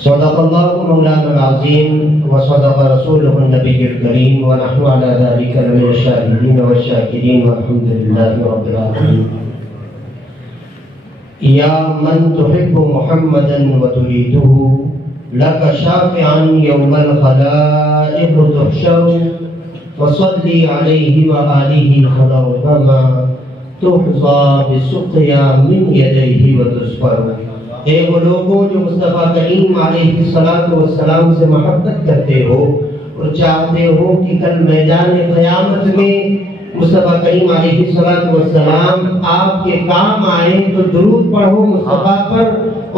صدق اللہ مولانا العظیم وصدق رسولہ النبی الکریم ونحن علی ذلک لمن الشاہدین والشاکرین والحمد للہ رب العالمین۔ یا من تحب محمدا وتریدہ لک شافعا یوم الخلائق تحشر فصلی علیہ وآلہ خلوما تحظى بالسقيا من يديه وتسفر۔ اے وہ لوگوں جو مصطفیٰ کریم علیہ السلام سے محبت کرتے ہو اور چاہتے ہو کہ کل میدان قیامت میں مصطفیٰ کریم علیہ السلام آپ کے کام آئیں، تو درود پڑھو مصطفیٰ پر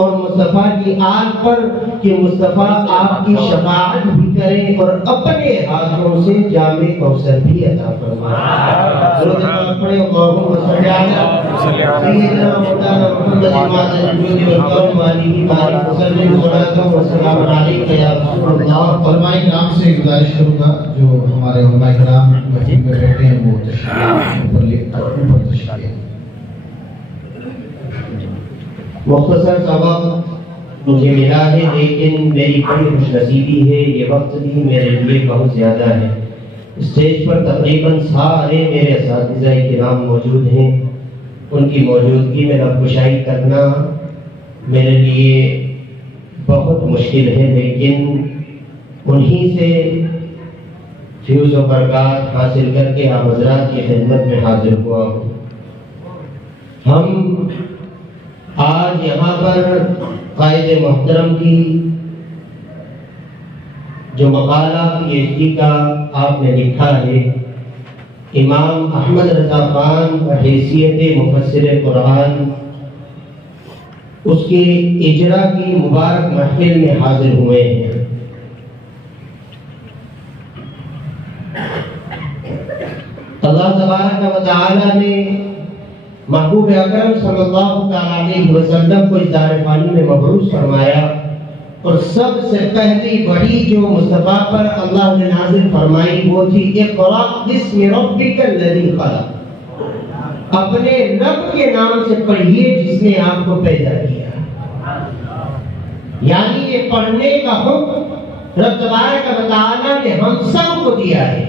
اور مصطفیٰ کی آل پر کہ مصطفیٰ آپ کی شفاعت بھی کریں اور اپنے ہاتھوں سے جام کوثر بھی عطا فرمائیں۔ درود پاک پڑھیں، اللہم صلی علی سیدنا مولانا محمد وعلی آلہ وسلم صلاۃ و سلام علیک یا رسول اللہ۔ علماء کرام سے گزارش کروں گا جو ہمارے علماء کرام مسجد میں بیٹھے ہیں وہ مختصر سبق مجھے ملا ہے، لیکن میری بڑی خوش نصیبی ہے، یہ وقت بھی میرے لیے بہت زیادہ ہے۔ اسٹیج پر تقریباً سارے میرے اساتذہ کرام موجود ہیں، ان کی موجودگی میں ربکشائی کرنا میرے لیے بہت مشکل ہے، لیکن انہی سے فیوز و برکات حاصل کر کے آپ حضرات کی خدمت میں حاضر ہوا ہوں۔ ہم آج یہاں پر قائد محترم کی جو مقالہ PhD کا آپ نے لکھا ہے، امام احمد رضا خان بحیثیت مفسر قرآن، اس کے اجرا کی مبارک محفل میں حاضر ہوئے ہیں۔ اللہ تبارک و تعالی نے محبوب اکرم صلی اللہ علیہ وسلم کو اس دار فانی میں مبعوث فرمایا، اور سب سے پہلی بڑی جو مصطفیٰ پر اللہ نے نازل فرمائی وہ تھی اقرأ بسم ربک الذی خلق، اپنے رب کے نام سے پڑھیے جس نے آپ کو پیدا کیا۔ یعنی یہ پڑھنے کا حکم رب تبارک و تعالی نے ہم سب کو دیا ہے،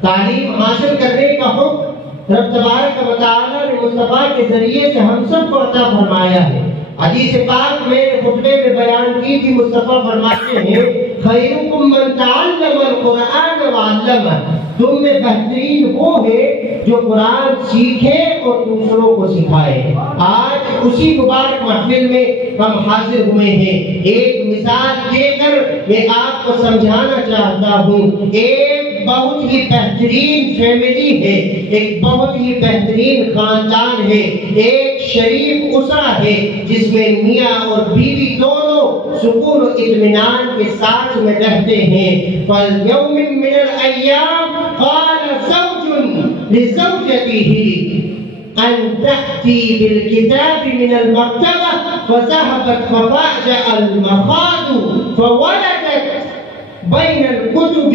تعلیم حاصل کرنے کا حکم رب تبارک و تعالی نے مصطفیٰ کے ذریعے سے ہم سب کو عطا فرمایا ہے۔ حدیث پاک میں خطبے میں بیان کی تھی، مصطفیٰ فرماتے ہیں خیرکم من تعلم القرآن وعلمہ، تم میں بہترین وہ ہے جو قرآن سیکھے اور دوسروں کو سکھائے۔ آج اسی مبارک محفل میں ہم حاضر ہوئے ہیں۔ ایک مثال دے کر میں آپ کو سمجھانا چاہتا ہوں، ایک بہت ہی بہترین فیملی ہے، ایک بہت ہی بہترین خاندان ہے، ایک شریف اسرہ ہے جس میں میاں اور بیوی دونوں سکون و اطمینان کے ساتھ میں رہتے ہیں۔ فَالْيَوْمٍ مِّنَ الْأَيَّامِ قَالَ زَوْجٌ لِزَوْجَتِهِ أَن تَأْتِي بِالْكِتَابِ مِنَ الْمَكْتَبَةِ فَذَهَبَتْ فَفَاجَأَ الْمَخَاضُ فَوَلَدَتْ بین الکتب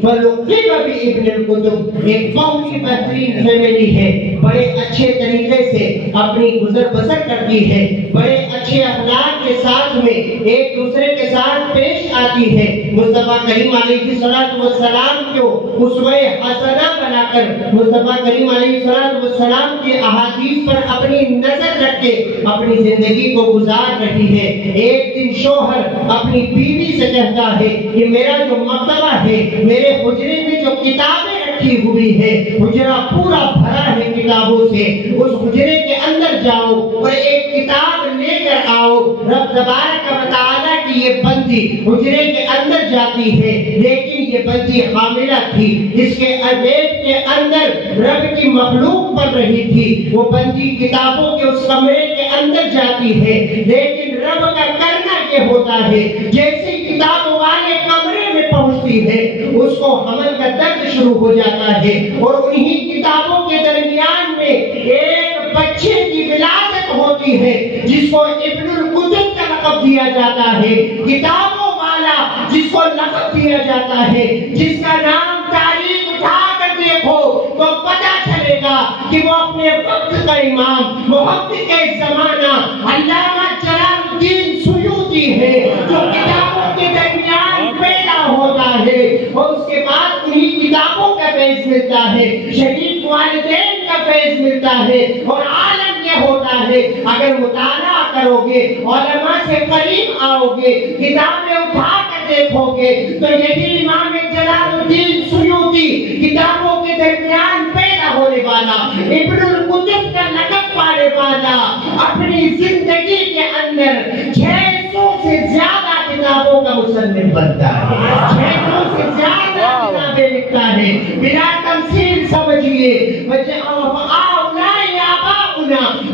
فلقب بابن الکتب۔ ایک بہت ہی بہترین فیملی ہے، بڑے اچھے طریقے سے اپنی گزر بسر کرتی ہے، بڑے اچھے اخلاق کے ساتھ میں ایک دوسرے کے ساتھ پیش آتی ہے۔ مصطفیٰ کریم علیہ السلام کو اسوہ حسنہ بنا کر مصطفیٰ کریم علیہ السلام کے احادیث پر اپنی نظر رکھ کے اپنی زندگی کو گزار رہی ہے۔ ایک دن شوہر اپنی بیوی سے کہتا ہے کہ میرا جو مکتبہ ہے، میرے حجرے میں جو کتابیں رکھی ہوئی ہے، حجرہ پورا بھرا ہے کتابوں سے، اس حجرے کے اندر جاؤ اور ایک کتاب لے کر آؤ۔ رب تبارک و تعالی کی یہ بندی حجرے کے اندر جاتی ہے، لیکن یہ بندی حاملہ تھی، اس کے پیٹ کے اندر رب کی مخلوق پڑ رہی تھی۔ وہ بندی کتابوں کے اس کمرے کے اندر جاتی ہے، لیکن رب کا کرنا یہ ہوتا ہے جیسے کتابوں والے کمرے میں پہنچتی ہے اس کو حمل کا درد شروع ہو جاتا ہے، اور انہی کتابوں کے درمیان میں ایک بچے کی ولادت ہوتی ہے جس کو ابن الکتب کا لقب دیا جاتا ہے، کتابوں والا جس کو لقب دیا جاتا ہے، جس کا نام تاریخ اٹھا کر دیکھو تو پتہ چلے گا کہ وہ اپنے وقت کا امام، محقق زمانہ علامہ جلال الدین سیوطی ہے، جو کتاب فیض ملتا ہے، شریف والدین کا فیض ملتا ہے، اور عالم یہ ہوتا ہے اگر مطالعہ کرو گے، علماء سے قریب آؤ گے، کتابیں اٹھا کر دیکھو گے تو یہی امام جلال الدین سیوطی کتابوں کے درمیان پیدا ہونے والا، ابن القطب کا لقب پانے والا، اپنی زندگی کے اندر 600 سے زیادہ کتابوں کا مصنف بنتا ہے، 600 سے زیادہ کتابیں لکھتا ہے، بلا تمثیل سمجھیے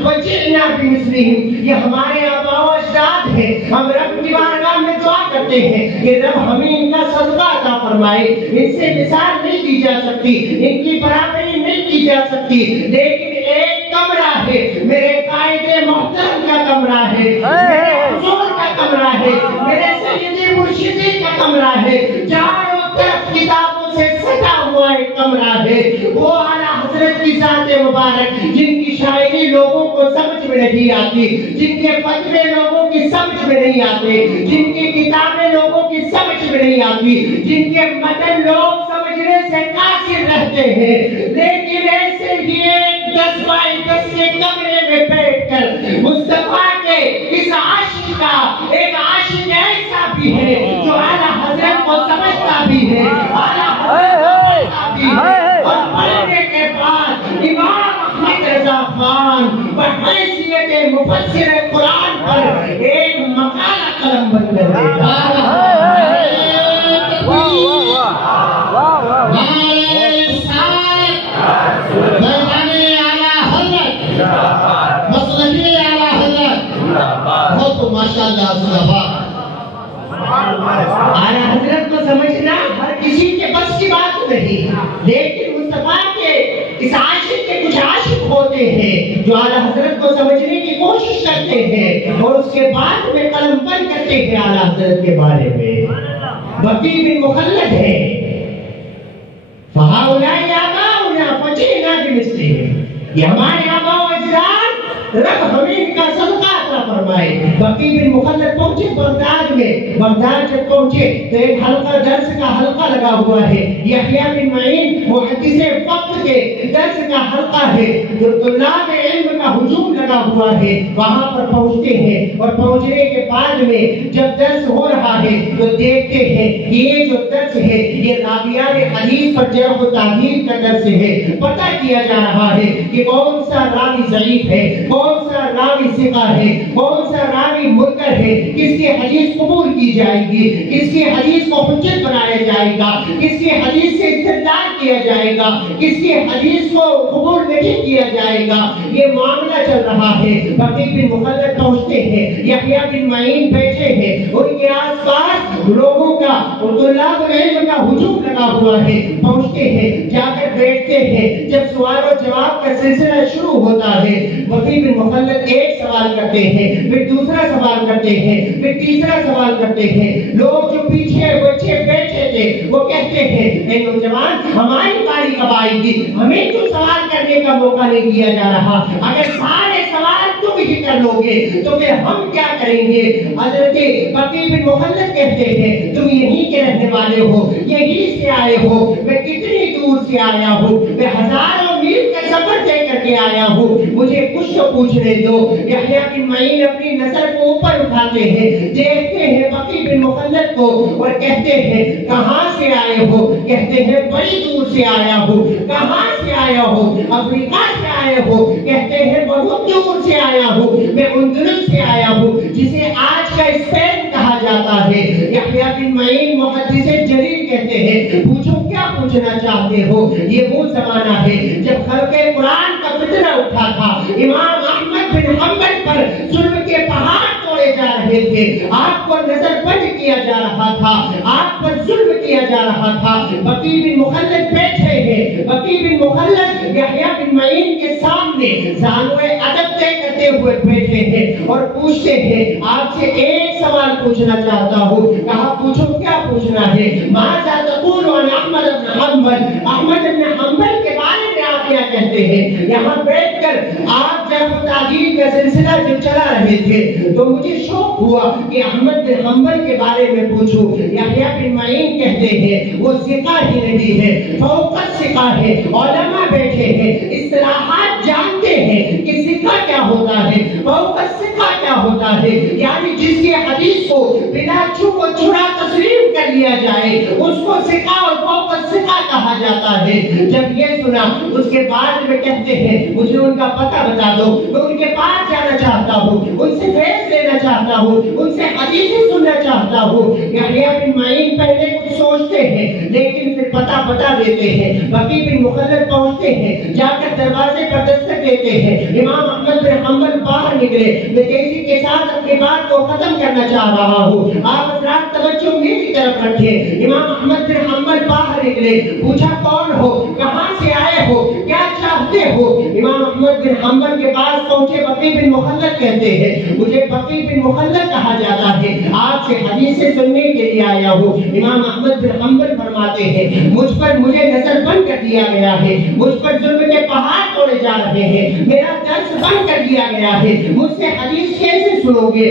وجئنا بمثلہم، یہ ہمارے آباء و اجداد ہیں، ہم رب کی بارگاہ میں دعا کرتے ہیں کہ رب ہمیں ان کا صدقہ عطا فرمائے، ان سے مثال نہیں دی جا سکتی، ان کی برابری نہیں کی جا سکتی، لیکن ایک کمرہ ہے، میرے قائد محترم کا کمرہ ہے، میرے حضور کا کمرہ ہے، میرے سیدی مرشدی کا کمرہ ہے، چاروں طرف کتابوں سے سجا ہوا ایک کمرہ ہے، وہ اعلیٰ حضرت کی ذات مبارک جن کی شاعری لوگوں کو سمجھ میں نہیں آتی، جن کے فتوے لوگوں کی سمجھ میں نہیں آتے، جن کی کتابیں لوگوں کی سمجھ میں نہیں آتی، جن کے متن لوگ سمجھنے سے قاصر رہتے ہیں، لیکن ایسے ہی ایک 10 بائی 10 کے کمرے میں بیٹھ کر مصطفیٰ کے اس عاشق کا ایک عاشق ایسا بھی ہے جو اعلیٰ حضرت کو سمجھتا بھی ہے، اعلیٰ حضرت کو پڑھتا بھی ہے، اور پڑھنے کے بعد امام احمد رضا خان بحیثیت مفسر قرآن پر ایک مقالہ قلم بند کر دیتا اعلیٰ حضرت کو سمجھنا ہر کسی کے بس کی بات نہیں، لیکن مصطفیٰ کے اس عاشق کے کچھ عاشق ہوتے ہیں جو اعلیٰ حضرت کو سمجھنے کی کوشش کرتے ہیں اور اس کے بعد میں قلم بند کرتے ہیں اعلیٰ حضرت کے بارے میں۔ بقی بن مخلد ہے، فَهَؤُلَاءِ آبَاؤُنَا فَجِئْنَا بِمِثْلِهِمْ، یہ ہمارے آباء و اجداد، رب ہمیں ان کا صدقہ عطا فرمائے۔ بقی بن مخلد پہنچے بغداد میں، بغداد جب پہنچے تو ایک حلقہ درس کا حلقہ لگا ہوا ہے، یحییٰ بن معین محدث فقہ کے درس کا حلقہ ہے، جو طلاب علم کا ہجوم لگا ہوا ہے، وہاں پر پہنچتے ہیں، اور پہنچنے کے بعد میں جب درس ہو رہا ہے تو دیکھتے ہیں یہ جو درس ہے یہ راویان حدیث پر جرح و تعدیل کا درس ہے، پتہ کیا جا رہا ہے کہ کون سا راوی ضعیف ہے، کون سا راوی ثقہ ہے، کون سا راوی منکر ہے، کس کی حدیث قبول کی جائے گی، کس کی حدیث کو حجت بنایا جائے گا، کس کی حدیث سے استدلال کیا جائے گا، کس کی حدیث کو قبول نہیں کیا جائے گا، یہ معاملہ چل رہا ہے۔ بقی بن مخلد پہنچتے ہیں، یحییٰ بن معین بیٹھے ہیں، ان کے آس پاس لوگوں کا اور طلاب علم کا ہجوم لگا ہوا ہے، پہنچتے ہیں، جا کر بیٹھتے ہیں، جب سوال و جواب کا سلسلہ شروع ہوتا ہے بقی بن مخلد ایک سوال کرتے ہیں، پھر دوسرا سوال کرتے ہیں، پھر تیسرا سوال کرتے ہیں، لوگ جو پیچھے بچے بیٹھے تھے وہ کہتے ہیں اے نوجوان ہماری باری کب آئے گی، ہمیں تو سوال کرنے کا موقع نہیں دیا جا رہا، اگر سارے سوال تم ہی کر لو گے تو پھر ہم کیا کریں گے۔ حضرت بقی بن مخلد کہتے ہیں تم یہیں کے رہنے والے ہو، یہیں سے آئے ہو، میں کتنی دور سے آیا ہوں، میں ہزاروں میل کا سفر طے کر کے آیا ہوں، مجھے کچھ تو پوچھنے دو۔ یحییٰ بن معین اپنی نظر کو اوپر اٹھاتے ہیں، دیکھتے ہیں بقی بن مخلد کو اور کہتے ہیں کہاں سے آئے ہو، کہتے ہیں بڑی دور سے آیا ہوں۔ کہاں سے آیا ہو، افریقہ سے آئے ہو، کہتے ہیں بہت دور سے آیا ہوں، میں اندلس سے آیا ہوں جسے آج کا اسپین کہا جاتا ہے۔ یحییٰ بن معین محدث جلیل کہتے ہیں پوچھو کیا پوچھنا چاہتے ہو، یہ وہ زمانہ ہے جب خلق قرآن کا فتنہ اٹھا تھا، امام احمد بن حنبل پر ظلم کے پہاڑ توڑے جا رہے تھے، آپ کو نظر بند کیا جا رہا تھا، آپ پر ظلم کیا جا رہا تھا۔ بقی بن مخلد بیٹھے ہیں، بقی بن مخلد یحییٰ بن معین کے سامنے زانوِ ادب طے کرتے ہوئے بیٹھے ہیں اور پوچھتے ہیں آپ سے ایک سوال پوچھنا چاہتا ہوں۔ کہا پوچھو کیا پوچھنا ہے۔ ماذا تقول عن احمد بن حنبل، احمد بن حنبل کے بارے میں آپ کیا کہتے ہیں۔ یہاں بیٹھ کر آپ جب تعدیل کا سلسلہ جو چلا رہے تھے تو مجھے شوق ہوا کہ احمد بن حنبل کے بارے میں پوچھوں. یحییٰ بن معین کہتے ہیں وہ ثقہ ہی نہیں ہے، فوق الثقہ ہے. علماء بیٹھے ہیں، اصطلاحات جانتے ہیں کہ ثقہ کیا ہوتا ہے، فوق الثقہ کیا ہوتا ہے. یعنی جس کی حدیث کو بلا چھپ و چھڑا تسلیم کر لیا جائے اس کو ثقہ اور فوق الثقہ کہا جاتا ہے. جب یہ سنا اس کے بعد میں کہتے ہیں مجھے ان کا پتہ بتا دو، میں ان کے پاس جانا چاہتا ہوں، ان سے فیض لینا چاہتا ہوں، ان سے حدیثیں سننا چاہتا ہوں. یحییٰ بن معین پہلے کچھ سوچتے ہیں لیکن پھر پتہ بتا دیتے ہیں. بقی بن مخلد پہنچتے ہیں، جا کر دروازے پر دستک دیتے ہیں. امام احمد بن حنبل باہر نکلے. میں تیزی کے ساتھ اپنی بات کو ختم کرنا چاہ رہا ہوں، آپ حضرات توجہ میری طرف رکھیں. امام احمد بن حنبل باہر نکلے، پوچھا کون ہو، کہاں سے آئے ہو، کیا چاہتے ہو. امام احمد بن حنبل کے پاس پہنچے. بقی بن مخلد کہتے ہیں مجھے بقی بن مخلد کہا جاتا ہے، آپ سے حدیثیں سننے کے لیے آیا ہوں. امام احمد بن حنبل فرماتے ہیں مجھے نظر بند کر دیا گیا ہے، مجھ پر ظلم کے پہاڑ توڑے جا رہے ہیں، میرا درس بند کر دیا گیا ہے، مجھ سے حدیث کیسے سنو گے.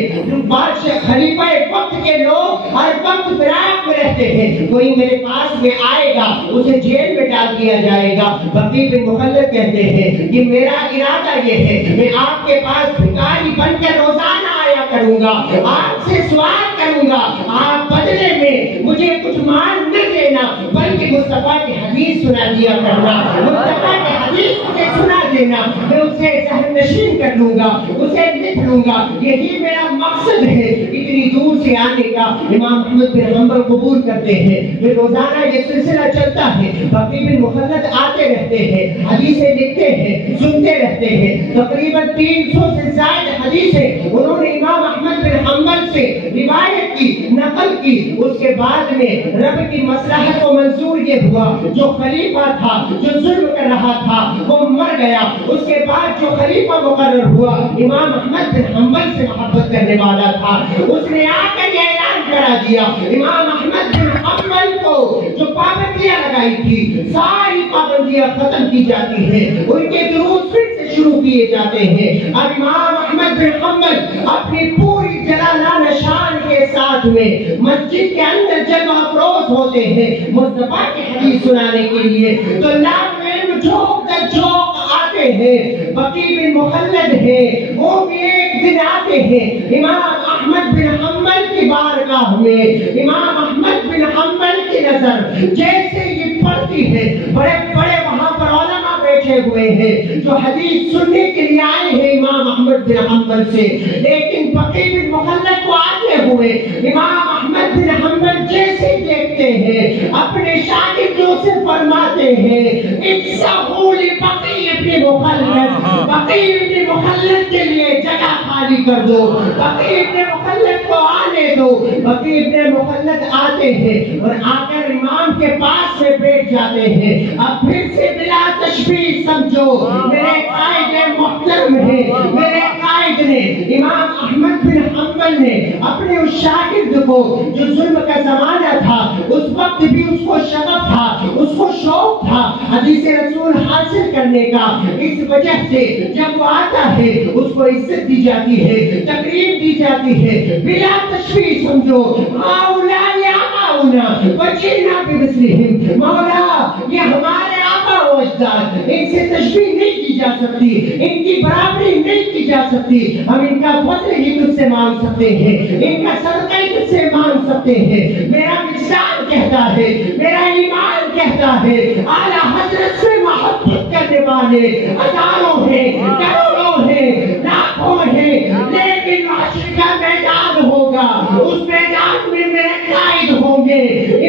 بادشاہ خلیفہ ایک وقت کے لوگ ہر وقت فراق میں رہتے ہیں، کوئی میرے پاس میں آئے گا اسے جیل میں ڈال دیا جائے گا. بقی بن مخلد کہتے ہیں کہ میرا ارادہ یہ ہے میں آپ کے پاس بھکاری بن کر روزانہ آیا کروں گا، آپ سے سوال کروں گا، آپ بدلے میں مجھے کچھ مال نہ دینا بلکہ مصطفیٰ کی حدیث سنا دیا کرنا. مصطفیٰ کی حدیث مجھے سنا دینا، میں اسے ذہن نشین کر لوں گا، اسے لکھ لوں گا. یہی میرا مقصد ہے اتنی دور سے آنے کا. امام احمد بن حنبل قبول کرتے ہیں. پھر روزانہ یہ سلسلہ چلتا ہے. بقی بن مخلد آتے رہتے ہیں، حدیثیں لکھتے ہیں، سنتے رہتے ہیں. تقریباً 300 سے زائد حدیثیں انہوں نے امام احمد بن حنبل سے روایت کی، نقل کی. اس کے بعد میں رب کی مصلحت کو منظور یہ ہوا جو خلیفہ تھا جو ظلم کر رہا تھا وہ مر گیا. اس کے بعد جو خلیفہ مقرر ہوا امام احمد بن حنبل سے محبت کرنے والا تھا، اس نے آ کر یہ اعلان کرا دیا امام احمد بن حنبل کو جو پابندیاں لگائی تھی ساری پابندیاں ختم کی جاتی ہیں، ان کے دروس پھر سے شروع کیے جاتے ہیں. اب امام احمد بن حنبل اپنی پوری جلالانہ شان کے ساتھ میں مسجد کے اندر جلوہ افروز ہوتے ہیں مصطفیٰ کی حدیث سنانے کے لیے. تو لاکھ علم جھوک در جھوک آتے ہیں. بقی بن مخلد ہے وہ بھی ایک دن آتے ہیں امام احمد بن حنبل کی بارگاہ میں. امام احمد بن حنبل کی نظر جیسے یہ پڑتی ہے، بڑے بڑے وہاں پر علماء بیٹھے ہوئے ہیں جو حدیث سننے کے لیے آئے ہیں امام احمد بن حنبل سے، لیکن بقی بن مخلد کو آتے ہوئے امام احمد بن حنبل جیسے دیکھتے ہیں اپنے شاگردوں سے فرماتے ہیں اکسہو لبقی ابن مخلد، بقی ابن مخلد کے لیے جگہ خالی کر دو، بقی ابن مخلد کو آنے دو. بقی ابن مخلد آتے ہیں اور آ کر امام کے پاس سے بیٹھ جاتے ہیں. اب پھر سے بلا تشبیہ سمجھو میرے قائد محترم ہے، میرے قائد نے امام احمد بن حنبل نے اپنے اس شاگرد کو جو ظلم کا زمانہ تھا اس وقت بھی اس کو شغف تھا، اس کو شوق تھا حدیث رسول حاصل کرنے کا. اس وجہ سے جب وہ آتا ہے اس کو عزت دی جاتی ہے، تقریب دی جاتی ہے. بلا تشبیہ سمجھو مولا یا مولا وجینا بمثلہم، مولا یہ ہمارے آبا و اجداد، ان سے تشبیہ نہیں کی جا سکتی، ان کی برابری نہیں کی جا سکتی. ہم ان کا فضل ہی تجھ سے مانگ سکتے ہیں، ان کا صدقہ ہی تجھ سے مانگ سکتے ہیں. میرا وجدان کہتا ہے، میرا ایمان کہتا ہے اعلیٰ حضرت سے محبت کرنے والے ہزاروں ہیں، کروڑوں ہیں، لاکھوں ہیں، لیکن معاشرے کا میدان ہوگا، اس میدان میں میرے قائد ہوں گے،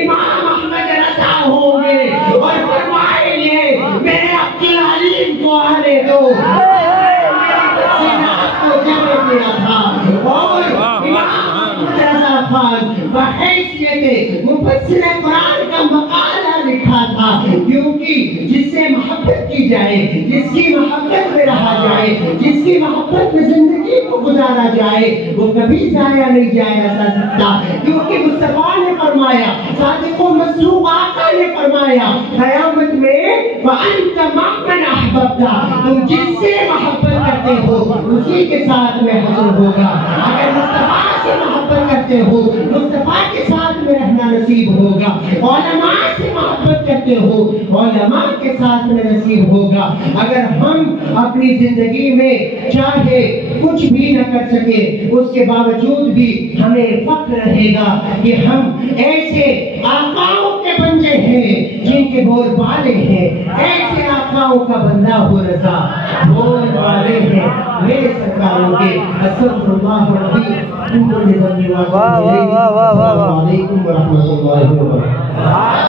امام احمد رضا ہوں گے اور فرمائیں گے میرے عبدالعلیم کو آنے دو. اور امام احمد رضا خان بحیثیت مفسر قرآن کا مقالہ لکھا تھا، کیونکہ جس سے محبت کی جائے، جس کی محبت میں رہا جائے، جس کی محبت میں زندگی کو گزارا جائے وہ کبھی ضائع نہیں جایا جا سکتا. کیونکہ مصطفیٰ نے فرمایا، صادق و مصدوق آقا نے فرمایا قیامت میں وَأَنْتَ مَعْمَنْ أَحْبَبْتَ، تم جس سے محبت کرتے کرتے ہو اسی کے ساتھ میں حشر ہوگا. اگر مصطفیٰ سے محبت کرتے ہو مصطفیٰ کے ساتھ میں رہنا نصیب ہوگا. علماء سے محبت کرتے ہو علماء کے ساتھ میں نصیب ہوگا. اگر ہم اپنی زندگی میں چاہے کچھ بھی نہ کر سکے اس کے باوجود بھی ہمیں فخر رہے گا کہ ہم ایسے آقاؤں کے بندے ہیں جن کے بول بالے ہیں. ایسے آقاؤں کا بندہ ہو رضا بول بالے ہیں میرے سرکاروں کے. استغفر اللہ ربی من كل ذنب واتوب الیہ. السلام علیکم ورحمۃ اللہ وبرکاتہ.